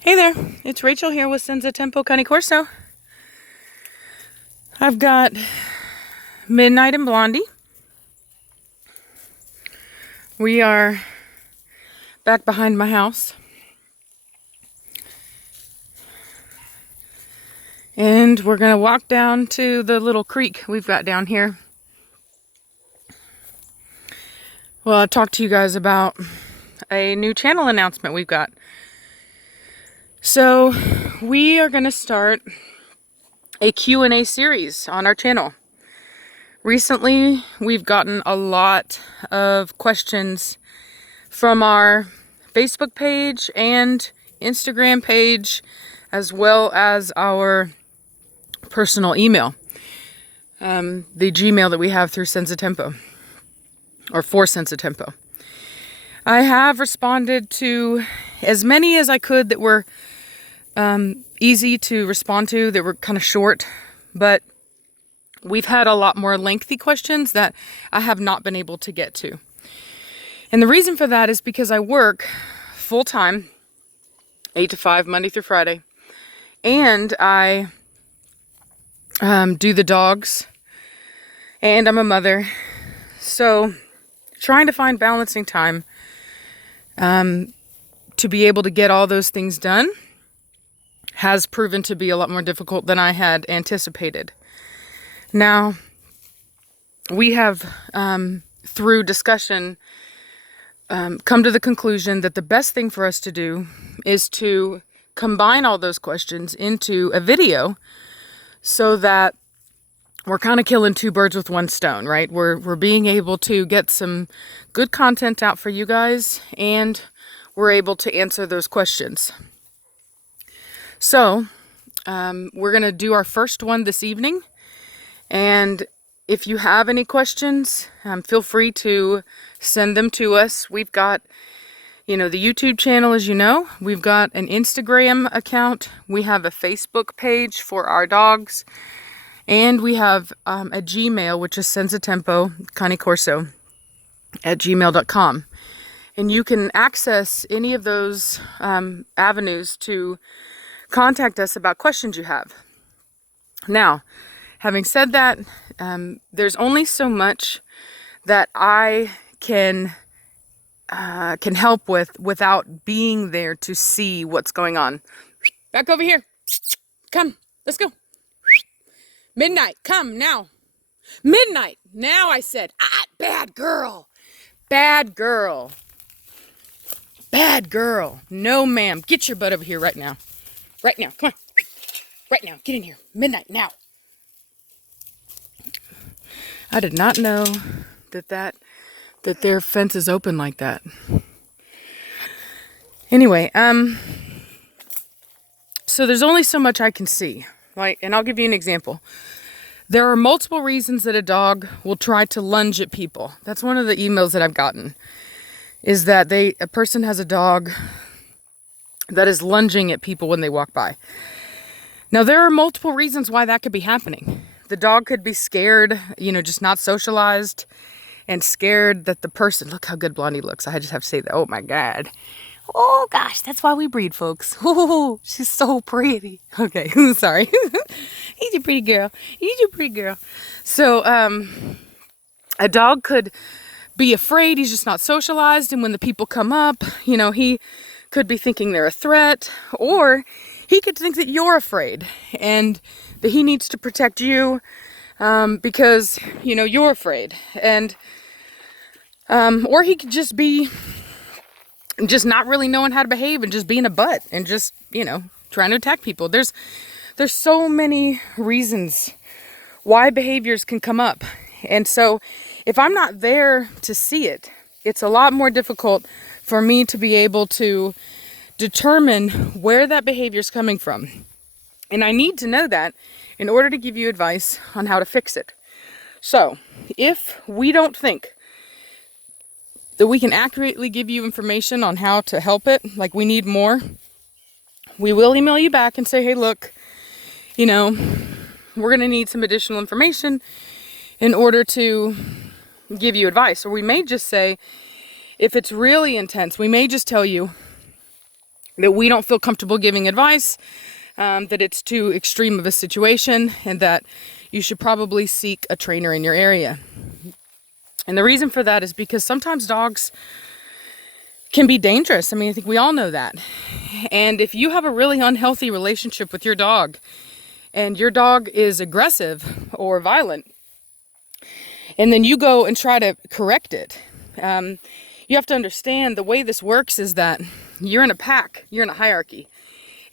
Hey there, it's Rachel here with Senza Tempo Cane Corso. I've got Midnight and Blondie. We are back behind my house. And we're going to walk down to the little creek we've got down here. Well, I talked to you guys about a new channel announcement we've got. So we are going to start a Q&A series on our channel. Recently, we've gotten a lot of questions from our Facebook page and Instagram page, as well as our personal email, the Gmail that we have through Senza Tempo, or for Senza Tempo. I have responded to as many as I could that were easy to respond to, that were kind of short, but we've had a lot more lengthy questions that I have not been able to get to. And the reason for that is because I work full-time, 8 to 5, Monday through Friday, and I do the dogs, and I'm a mother. So trying to find balancing time to be able to get all those things done has proven to be a lot more difficult than I had anticipated. Now, we have, through discussion, come to the conclusion that the best thing for us to do is to combine all those questions into a video so that we're kind of killing two birds with one stone, right? We're being able to get some good content out for you guys, and we're able to answer those questions. So, we're going to do our first one this evening. And if you have any questions, feel free to send them to us. We've got, the YouTube channel, as you know. We've got an Instagram account. We have a Facebook page for our dogs. And we have a Gmail, which is senzatempo canecorso at gmail.com. And you can access any of those avenues to contact us about questions you have. Now, having said that, there's only so much that I can help with without being there to see what's going on. Back over here. Come, let's go. Midnight, come now. Midnight, now I said. Bad girl. Bad girl. Bad girl. No, ma'am. Get your butt over here right now. Right now, come on. Right now, get in here. Midnight, now. I did not know that their fence is open like that. Anyway, so there's only so much I can see, right? And I'll give you an example. There are multiple reasons that a dog will try to lunge at people. That's one of the emails that I've gotten, is that a person has a dog that is lunging at people when they walk by. Now, there are multiple reasons why that could be happening. The dog could be scared, just not socialized, and scared that the person, look how good Blondie looks. I just have to say that. Oh my God. Oh gosh, that's why we breed, folks. Oh, she's so pretty. Okay, sorry. He's a pretty girl. He's a pretty girl. So, a dog could be afraid. He's just not socialized. And when the people come up, he could be thinking they're a threat, or he could think that you're afraid and that he needs to protect you because, you're afraid. And, or he could just be just not really knowing how to behave and just being a butt and just, trying to attack people. There's so many reasons why behaviors can come up. And so if I'm not there to see it, it's a lot more difficult for me to be able to determine where that behavior is coming from. And I need to know that in order to give you advice on how to fix it. So if we don't think that we can accurately give you information on how to help it, like we need more, we will email you back and say, hey, look, we're going to need some additional information in order to give you advice. Or we may just say, if it's really intense, we may just tell you, that we don't feel comfortable giving advice, that it's too extreme of a situation, and that you should probably seek a trainer in your area. And the reason for that is because sometimes dogs can be dangerous. I mean, I think we all know that. And if you have a really unhealthy relationship with your dog, and your dog is aggressive or violent, and then you go and try to correct it, you have to understand the way this works is that you're in a pack, you're in a hierarchy.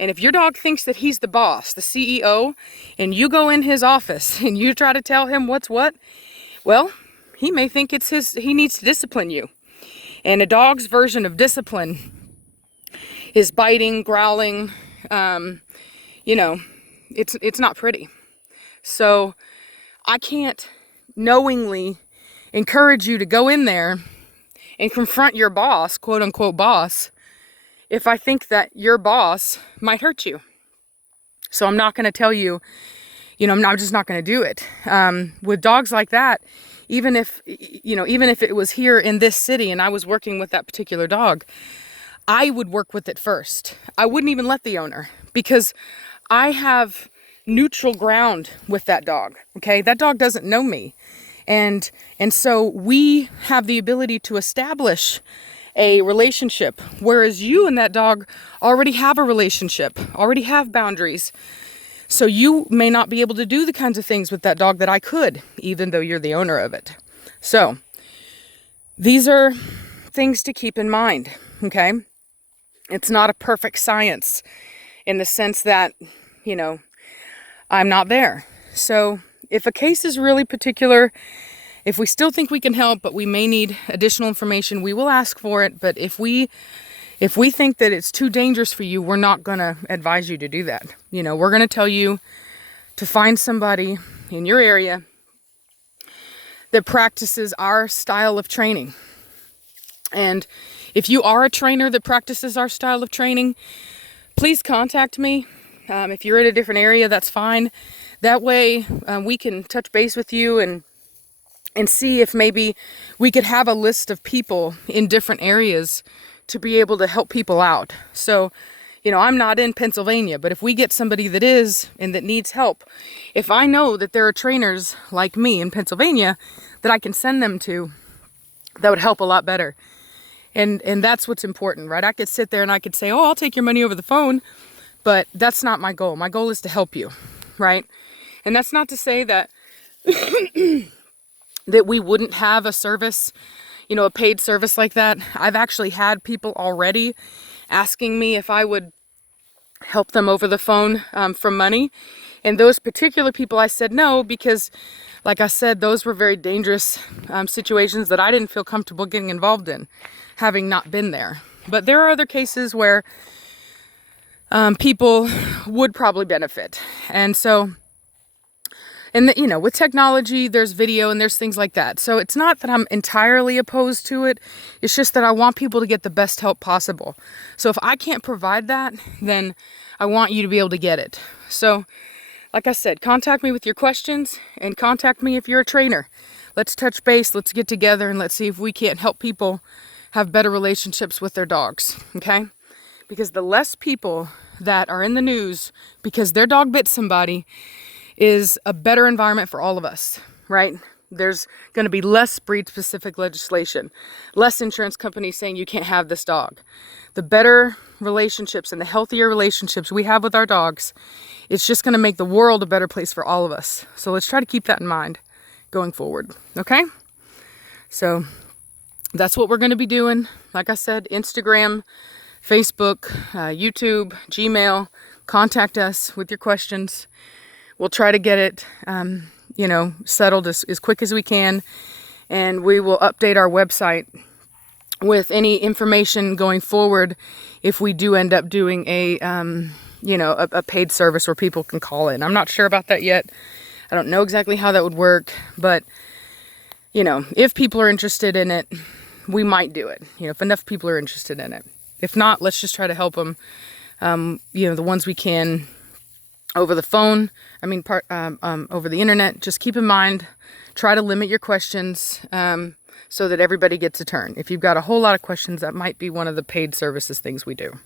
And if your dog thinks that he's the boss, the CEO, and you go in his office and you try to tell him what's what, well, he may think he needs to discipline you. And a dog's version of discipline is biting, growling, it's not pretty. So I can't knowingly encourage you to go in there and confront your boss, quote unquote boss, if I think that your boss might hurt you. So I'm not going to tell you, I'm just not going to do it. With dogs like that, even if it was here in this city and I was working with that particular dog, I would work with it first. I wouldn't even let the owner, because I have neutral ground with that dog. Okay. That dog doesn't know me. And so we have the ability to establish a relationship, whereas you and that dog already have a relationship, already have boundaries. So you may not be able to do the kinds of things with that dog that I could, even though you're the owner of it. So these are things to keep in mind, okay? It's not a perfect science in the sense that, I'm not there. So if a case is really particular, if we still think we can help, but we may need additional information, we will ask for it. But if we think that it's too dangerous for you, we're not going to advise you to do that. We're going to tell you to find somebody in your area that practices our style of training. And if you are a trainer that practices our style of training, please contact me. If you're in a different area, that's fine. That way we can touch base with you and see if maybe we could have a list of people in different areas to be able to help people out. So, I'm not in Pennsylvania, but if we get somebody that is and that needs help, if I know that there are trainers like me in Pennsylvania that I can send them to, that would help a lot better. And that's what's important, right? I could sit there and I could say, oh, I'll take your money over the phone, but that's not my goal. My goal is to help you, right? And that's not to say that that we wouldn't have a service, a paid service like that. I've actually had people already asking me if I would help them over the phone for money. And those particular people, I said no, because like I said, those were very dangerous situations that I didn't feel comfortable getting involved in, having not been there. But there are other cases where people would probably benefit. And so, with technology, there's video and there's things like that. So it's not that I'm entirely opposed to it. It's just that I want people to get the best help possible. So if I can't provide that, then I want you to be able to get it. So like I said, contact me with your questions and contact me if you're a trainer. Let's touch base. Let's get together and let's see if we can't help people have better relationships with their dogs. Okay? Because the less people that are in the news because their dog bit somebody is a better environment for all of us, right? There's going to be less breed-specific legislation, less insurance companies saying you can't have this dog. The better relationships and the healthier relationships we have with our dogs, it's just going to make the world a better place for all of us. So let's try to keep that in mind going forward, okay? So that's what we're going to be doing. Like I said, Instagram, Facebook, YouTube, Gmail, contact us with your questions. We'll try to get it, settled as quick as we can. And we will update our website with any information going forward if we do end up doing a paid service where people can call in. I'm not sure about that yet. I don't know exactly how that would work. But, if people are interested in it, we might do it. If enough people are interested in it. If not, let's just try to help them, the ones we can over the phone, over the internet. Just keep in mind, try to limit your questions so that everybody gets a turn. If you've got a whole lot of questions, that might be one of the paid services things we do.